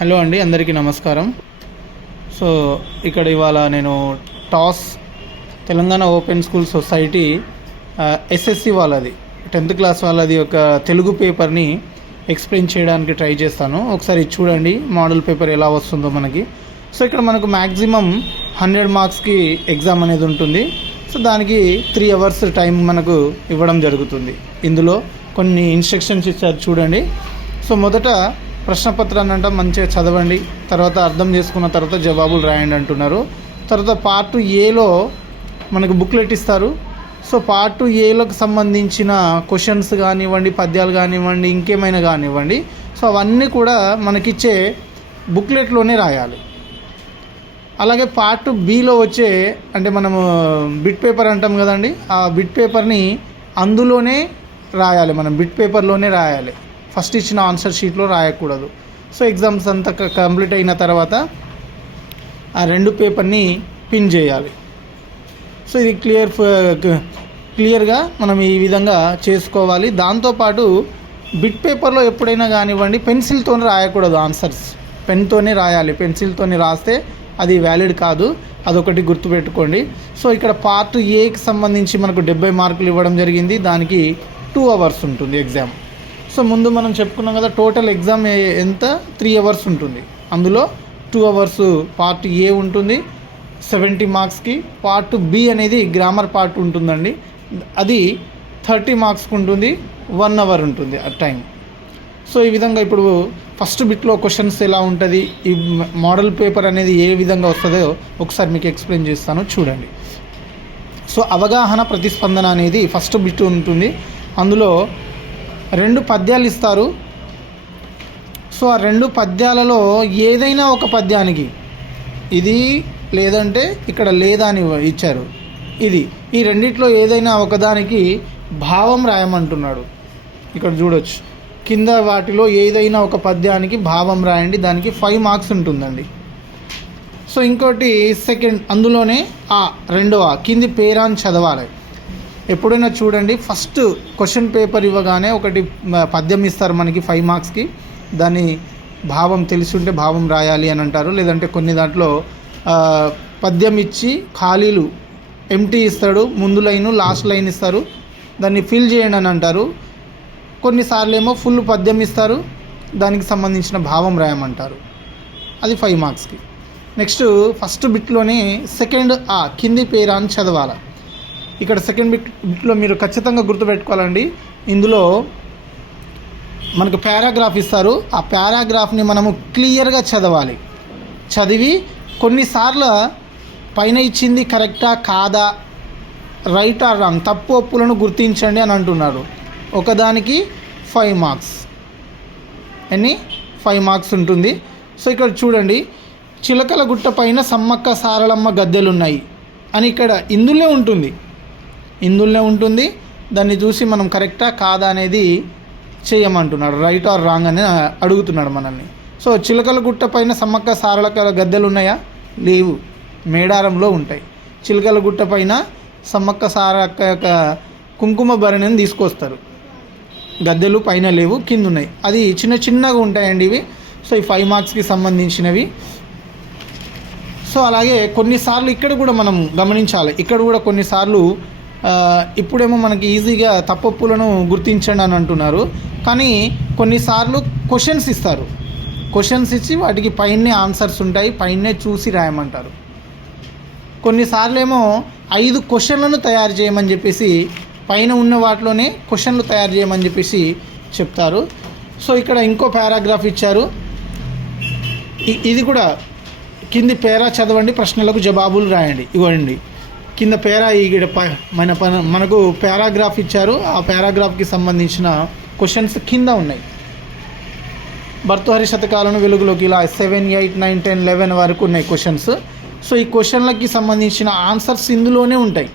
Hello అండి, అందరికీ నమస్కారం. సో ఇక్కడ ఇవాళ నేను toss Telangana open school society SSC వాళ్ళది 10th క్లాస్ వాళ్ళది ఒక తెలుగు పేపర్ని ఎక్స్ప్లెయిన్ చేయడానికి ట్రై చేస్తాను. ఒకసారి చూడండి మోడల్ పేపర్ ఎలా వస్తుందో మనకి. సో ఇక్కడ మనకు మ్యాక్సిమం 100 మార్క్స్కి ఎగ్జామ్ అనేది ఉంటుంది. సో దానికి 3 అవర్స్ టైం మనకు ఇవ్వడం జరుగుతుంది. ఇందులో కొన్ని ఇన్స్ట్రక్షన్స్ ఇచ్చారు చూడండి. సో మొదట ప్రశ్నపత్రాన్ని అంట మంచిగా చదవండి, తర్వాత అర్థం చేసుకున్న తర్వాత జవాబులు రాయండి అంటున్నారు. తర్వాత పార్ట్ ఏలో మనకు బుక్లెట్ ఇస్తారు. సో పార్ట్ ఏలకు సంబంధించిన క్వశ్చన్స్ కానివ్వండి, పద్యాలు కానివ్వండి, ఇంకేమైనా కానివ్వండి, సో అవన్నీ కూడా మనకిచ్చే బుక్లెట్లోనే రాయాలి. అలాగే పార్ట్ బిలో వచ్చే అంటే మనము బిట్ పేపర్ అంటాం కదండి, ఆ బిట్ పేపర్ని అందులోనే రాయాలి. మనం బిట్ పేపర్లోనే రాయాలి, ఫస్ట్ ఇచ్చిన ఆన్సర్ షీట్లో రాయకూడదు. సో ఎగ్జామ్స్ అంతా కంప్లీట్ అయిన తర్వాత ఆ 2 పేపర్ని పిన్ చేయాలి. సో ఇది క్లియర్గా మనం ఈ విధంగా చేసుకోవాలి. దాంతోపాటు బిట్ పేపర్లో ఎప్పుడైనా కానివ్వండి పెన్సిల్తో రాయకూడదు ఆన్సర్స్, పెన్తోనే రాయాలి. పెన్సిల్తోని రాస్తే అది వ్యాలిడ్ కాదు, అదొకటి గుర్తుపెట్టుకోండి. సో ఇక్కడ పార్ట్ ఏకి సంబంధించి మనకు 70 మార్కులు ఇవ్వడం జరిగింది. దానికి 2 అవర్స్ ఉంటుంది ఎగ్జామ్. సో ముందు మనం చెప్పుకున్నాం కదా, టోటల్ ఎగ్జామ్ ఎంత 3 అవర్స్ ఉంటుంది. అందులో 2 అవర్స్ పార్ట్ ఏ ఉంటుంది 70 మార్క్స్కి. పార్ట్ బి అనేది గ్రామర్ పార్ట్ ఉంటుందండి, అది 30 మార్క్స్కి ఉంటుంది. 1 అవర్ ఉంటుంది ఆ టైం. సో ఈ విధంగా ఇప్పుడు ఫస్ట్ బిట్లో క్వశ్చన్స్ ఎలా ఉంటుంది, ఈ మోడల్ పేపర్ అనేది ఏ విధంగా వస్తుందో ఒకసారి మీకు ఎక్స్ప్లెయిన్ చేస్తాను చూడండి. సో అవగాహన ప్రతిస్పందన అనేది ఫస్ట్ బిట్ ఉంటుంది. అందులో 2 పద్యాలు ఇస్తారు. సో ఆ 2 పద్యాలలో ఏదైనా ఒక పద్యానికి ఇది లేదంటే ఇక్కడ లేదా అని ఇచ్చారు, ఇది ఈ రెండిట్లో ఏదైనా ఒకదానికి భావం రాయమంటున్నాడు. ఇక్కడ చూడొచ్చు కింద వాటిలో ఏదైనా ఒక పద్యానికి భావం రాయండి, దానికి 5 మార్క్స్ ఉంటుందండి. సో ఇంకోటి సెకండ్, అందులోనే రెండవ కింది పేరాన్ని చదవాలి. ఎప్పుడైనా చూడండి, ఫస్ట్ క్వశ్చన్ పేపర్ ఇవ్వగానే ఒకటి పద్యం ఇస్తారు మనకి 5 మార్క్స్కి. దాని భావం తెలిసి ఉంటే భావం రాయాలి అని అంటారు. లేదంటే కొన్ని దాంట్లో పద్యం ఇచ్చి ఖాళీలు ఎంటీ ఇస్తాడు, ముందు లైను లాస్ట్ లైన్ ఇస్తారు, దాన్ని ఫిల్ చేయండి అని అంటారు. కొన్నిసార్లు ఏమో ఫుల్ పద్యం ఇస్తారు, దానికి సంబంధించిన భావం రాయమంటారు, అది 5 మార్క్స్కి. నెక్స్ట్ ఫస్ట్ బిట్లోనే సెకండ్ కింది పేరాన్ని చదవాలి. ఇక్కడ సెకండ్ బిట్లో మీరు ఖచ్చితంగా గుర్తుపెట్టుకోవాలండి, ఇందులో మనకు పారాగ్రాఫ్ ఇస్తారు. ఆ పారాగ్రాఫ్ని మనము క్లియర్గా చదవాలి. చదివి కొన్నిసార్లు పైన ఇచ్చింది కరెక్టా కాదా, రైట్ ఆర్ రాంగ్, తప్పు ఒప్పులను గుర్తించండి అని అంటున్నారు. ఒకదానికి 5 మార్క్స్, 5 మార్క్స్ ఉంటుంది. సో ఇక్కడ చూడండి, చిలకల గుట్ట పైన సమ్మక్క సారలమ్మ గద్దెలున్నాయి అని ఇక్కడ ఇందులో ఉంటుంది. దాన్ని చూసి మనం కరెక్టా కాదా అనేది చేయమంటున్నాడు, రైట్ ఆర్ రాంగ్ అని అడుగుతున్నాడు మనల్ని. సో చిలకల గుట్ట పైన సమ్మక్క సారలక్క గద్దెలు ఉన్నాయా? లేవు, మేడారంలో ఉంటాయి. చిలకల గుట్ట పైన సమ్మక్క సారక్క యొక్క కుంకుమ భరణిని తీసుకొస్తారు, గద్దెలు పైన లేవు, కింద ఉన్నాయి. అది చిన్నగా ఉంటాయండి ఇవి. సో ఈ 5 మార్క్స్కి సంబంధించినవి. సో అలాగే కొన్నిసార్లు ఇక్కడ కూడా మనం గమనించాలి, ఇక్కడ కూడా కొన్నిసార్లు ఇప్పుడేమో మనకి ఈజీగా తప్పొప్పులను గుర్తించండి అని అంటున్నారు, కానీ కొన్నిసార్లు క్వశ్చన్స్ ఇస్తారు. క్వశ్చన్స్ ఇచ్చి వాటికి పైనే ఆన్సర్స్ ఉంటాయి, పైనే చూసి రాయమంటారు. కొన్నిసార్లు ఏమో 5 క్వశ్చన్లను తయారు చేయమని చెప్పేసి పైన ఉన్న వాటిలోనే క్వశ్చన్లు తయారు చేయమని చెప్పేసి చెప్తారు. సో ఇక్కడ ఇంకో పారాగ్రాఫ్ ఇచ్చారు, ఇది కూడా కింది పేరా చదవండి, ప్రశ్నలకు జవాబులు రాయండి. ఇవ్వండి కింద పేరా, మనకు పారాగ్రాఫ్ ఇచ్చారు. ఆ పారాగ్రాఫ్కి సంబంధించిన క్వశ్చన్స్ కింద ఉన్నాయి. భర్తృహరి శతకాలను వెలుగులోకి ఇలా 7, 8, 9, 10, 11 వరకు ఉన్నాయి క్వశ్చన్స్. సో ఈ క్వశ్చన్లకి సంబంధించిన ఆన్సర్స్ ఇందులోనే ఉంటాయి,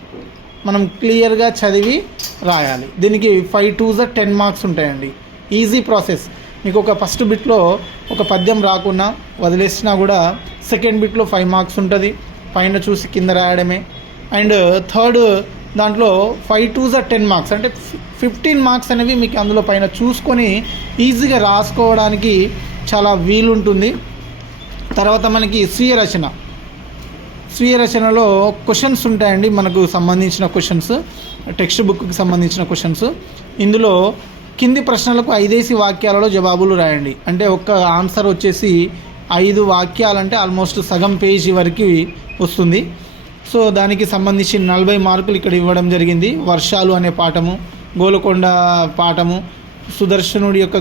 మనం క్లియర్గా చదివి రాయాలి. దీనికి 5 2s 10 మార్క్స్ ఉంటాయండి. Easy process. మీకు ఒక ఫస్ట్ బిట్లో ఒక పద్యం రాకున్నా వదిలేసినా కూడా సెకండ్ బిట్లో 5 మార్క్స్ ఉంటుంది, పైన చూసి కింద రాయడమే. అండ్ థర్డ్ దాంట్లో 5 2s 10 మార్క్స్ అంటే 15 మార్క్స్ అనేవి మీకు అందులో పైన చూసుకొని ఈజీగా రాసుకోవడానికి చాలా వీలుంటుంది. తర్వాత మనకి స్వీయ రచనలో క్వశ్చన్స్ ఉంటాయండి, మనకు సంబంధించిన క్వశ్చన్స్, టెక్స్ట్ బుక్కి సంబంధించిన క్వశ్చన్స్. ఇందులో కింది ప్రశ్నలకు 5 వాక్యాలలో జవాబులు రాయండి. అంటే ఒక్క ఆన్సర్ వచ్చేసి 5 వాక్యాలంటే ఆల్మోస్ట్ సగం పేజీ వరకు వస్తుంది. సో దానికి సంబంధించి 40 మార్కులు ఇక్కడ ఇవ్వడం జరిగింది. వర్షాలు అనే పాఠము, గోలకొండ పాఠము, సుదర్శనుడి యొక్క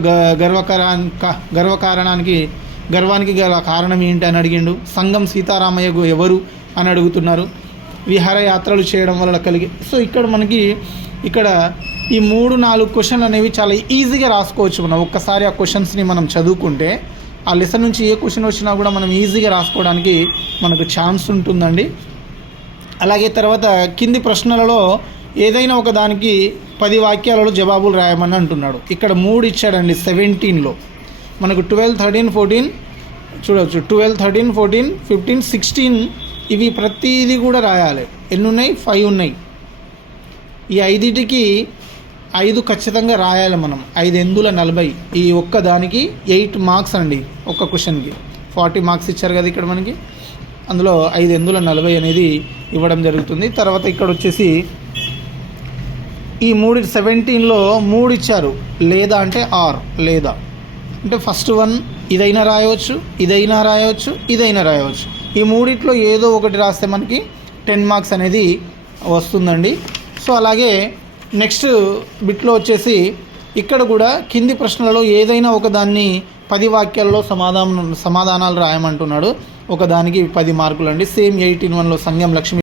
గర్వానికి గల కారణం ఏంటి అని అడిగిండు. సంగం సీతారామయ్య ఎవరు అని అడుగుతున్నారు. విహారయాత్రలు చేయడం వల్ల కలిగి. సో ఇక్కడ మనకి ఈ 3-4 క్వశ్చన్లు అనేవి చాలా ఈజీగా రాసుకోవచ్చు. మనం ఒక్కసారి ఆ క్వశ్చన్స్ని మనం చదువుకుంటే ఆ లెసన్ నుంచి ఏ క్వశ్చన్ వచ్చినా కూడా మనం ఈజీగా రాసుకోవడానికి మనకు ఛాన్స్ ఉంటుందండి. అలాగే తర్వాత కింది ప్రశ్నలలో ఏదైనా ఒక దానికి 10 వాక్యాలలో జవాబులు రాయమని అంటున్నాడు. ఇక్కడ 3 ఇచ్చాడండి. 17లో మనకు 12, 13, 14 చూడవచ్చు. 12, 13, 14, 15, 16 ఇవి ప్రతిదీ కూడా రాయాలి. ఎన్ని ఉన్నాయి? 5 ఉన్నాయి. ఈ 5టికి 5 ఖచ్చితంగా రాయాలి మనం. 5 ఎందుల 40. ఈ ఒక్క దానికి 8 మార్క్స్ అండి. ఒక్క క్వశ్చన్కి 40 మార్క్స్ ఇచ్చారు కదా ఇక్కడ మనకి. అందులో 5 ఎందుల 40 అనేది ఇవ్వడం జరుగుతుంది. తర్వాత ఇక్కడ వచ్చేసి ఈ 17లో 3 ఇచ్చారు. లేదా అంటే ఆర్, లేదా అంటే ఫస్ట్ వన్ ఇదైనా రాయవచ్చు, ఇదైనా రాయవచ్చు, ఇదైనా రాయవచ్చు. ఈ 3లో ఏదో ఒకటి రాస్తే మనకి 10 మార్క్స్ అనేది వస్తుందండి. సో అలాగే నెక్స్ట్ బిట్లో వచ్చేసి ఇక్కడ కూడా కింది ప్రశ్నలలో ఏదైనా ఒక దాన్ని 10 వాక్యాలలో సమాధానాలు రాయమంటున్నాడు. ఒక దానికి 10 మార్కులు అండి. సేమ్ 8-in-1లో సంగం లక్ష్మి